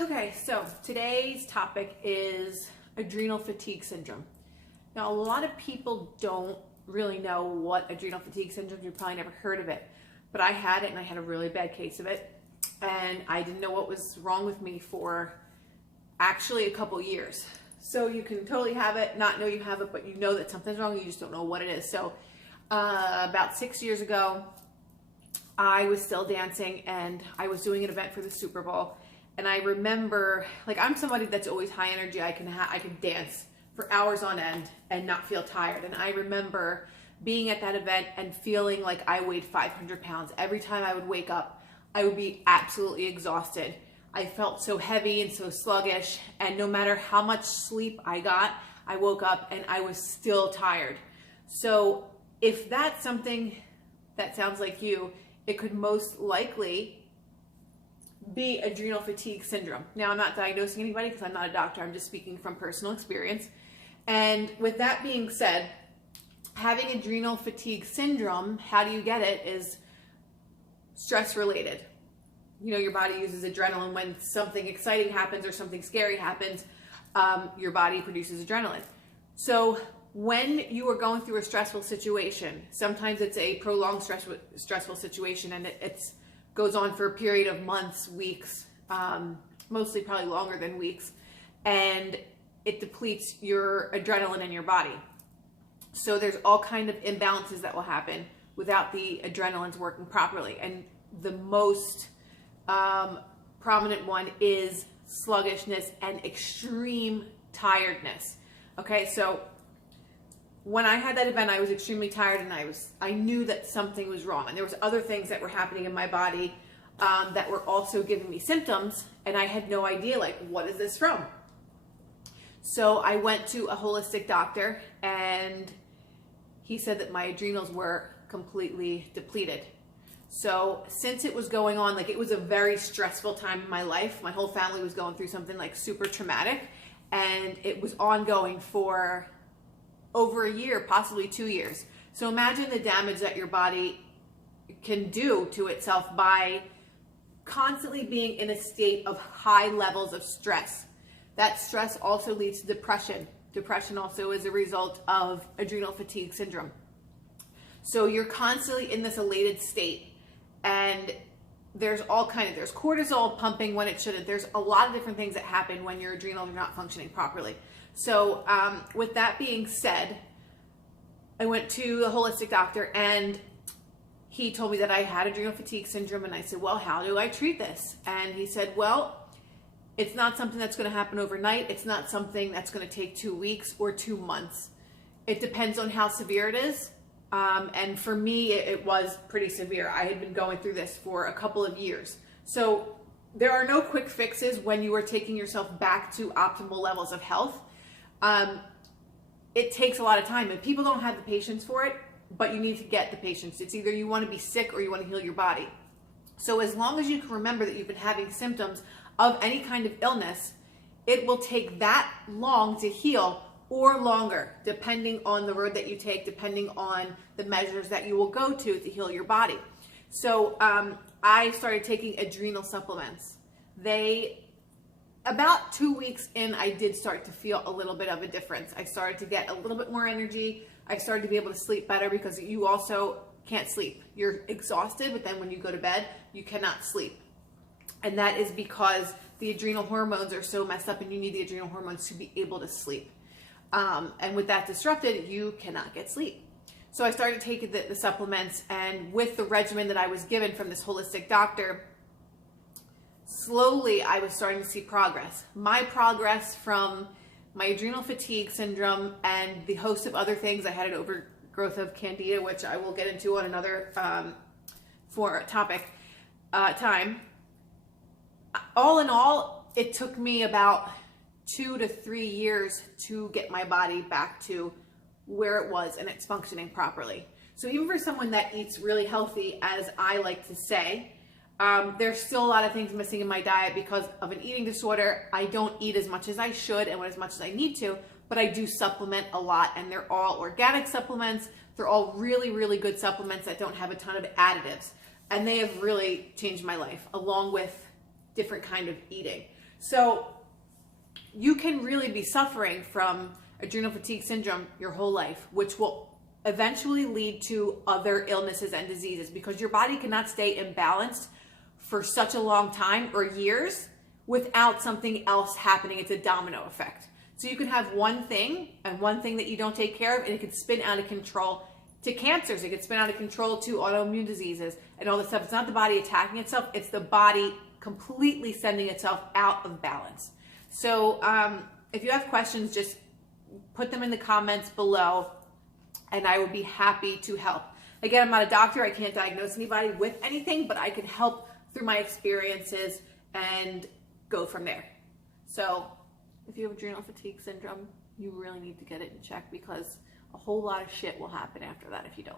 Okay, so today's topic is adrenal fatigue syndrome. Now, a lot of people don't really know what adrenal fatigue syndrome is. You've probably never heard of it, but I had it and I had a really bad case of it. And I didn't know what was wrong with me for actually a couple years. So you can totally have it, not know you have it, but you know that something's wrong, you just don't know what it is. So about 6 years ago, I was still dancing and I was doing an event for the Super Bowl. And I remember, like, I'm somebody that's always high energy. I can dance for hours on end and not feel tired. And I remember being at that event and feeling like I weighed 500 pounds. Every time I would wake up, I would be absolutely exhausted. I felt so heavy and so sluggish. And no matter how much sleep I got, I woke up and I was still tired. So if that's something that sounds like you, it could most likely be adrenal fatigue syndrome. Now, I'm not diagnosing anybody because I'm not a doctor. I'm just speaking from personal experience. And with that being said, having adrenal fatigue syndrome, how do you get it, is stress related. You know, your body uses adrenaline when something exciting happens or something scary happens. Your body produces adrenaline. So when you are going through a stressful situation, sometimes it's a prolonged stressful situation, and it's goes on for a period of months, weeks, mostly probably longer than weeks, and it depletes your adrenaline in your body. So there's all kind of imbalances that will happen without the adrenaline's working properly. And the most prominent one is sluggishness and extreme tiredness. Okay, so when I had that event, I was extremely tired and I knew that something was wrong. And there was other things that were happening in my body that were also giving me symptoms, and I had no idea, like, what is this from? So I went to a holistic doctor, and he said that my adrenals were completely depleted. So since it was going on, like, it was a very stressful time in my life. My whole family was going through something like super traumatic, and it was ongoing for over a year, possibly 2 years. So imagine the damage that your body can do to itself by constantly being in a state of high levels of stress. That stress also leads to depression. Depression also is a result of adrenal fatigue syndrome. So you're constantly in this elated state, and there's there's cortisol pumping when it shouldn't. There's a lot of different things that happen when your adrenals are not functioning properly. So with that being said, I went to a holistic doctor, and he told me that I had adrenal fatigue syndrome. And I said, well, how do I treat this? And he said, well, it's not something that's going to happen overnight. It's not something that's going to take 2 weeks or 2 months. It depends on how severe it is. And for me, it was pretty severe. I had been going through this for a couple of years. So there are no quick fixes when you are taking yourself back to optimal levels of health. It takes a lot of time, and people don't have the patience for it, but you need to get the patience. It's either you want to be sick or you want to heal your body. So as long as you can remember that you've been having symptoms of any kind of illness, it will take that long to heal, or longer, depending on the road that you take, depending on the measures that you will go to heal your body. So I started taking adrenal supplements. About 2 weeks in, I did start to feel a little bit of a difference. I started to get a little bit more energy. I started to be able to sleep better, because you also can't sleep. You're exhausted, but then when you go to bed, you cannot sleep. And that is because the adrenal hormones are so messed up, and you need the adrenal hormones to be able to sleep. And with that disrupted, you cannot get sleep. So I started taking the supplements, and with the regimen that I was given from this holistic doctor, slowly I was starting to see progress. My progress from my adrenal fatigue syndrome and the host of other things. I had an overgrowth of candida, which I will get into on another time. All in all, it took me about 2 to 3 years to get my body back to where it was and it's functioning properly. So even for someone that eats really healthy, as I like to say, there's still a lot of things missing in my diet because of an eating disorder. I don't eat as much as I should and as much as I need to, but I do supplement a lot, and they're all organic supplements. They're all really, really good supplements that don't have a ton of additives. And they have really changed my life, along with different kind of eating. So you can really be suffering from adrenal fatigue syndrome your whole life, which will eventually lead to other illnesses and diseases, because your body cannot stay imbalanced for such a long time or years without something else happening. It's a domino effect. So you can have one thing and one thing that you don't take care of, and it can spin out of control to cancers. It can spin out of control to autoimmune diseases and all this stuff. It's not the body attacking itself. It's the body completely sending itself out of balance. So if you have questions, just put them in the comments below, and I would be happy to help. Again, I'm not a doctor. I can't diagnose anybody with anything, but I can help through my experiences and go from there. So if you have adrenal fatigue syndrome, you really need to get it in check, because a whole lot of shit will happen after that if you don't.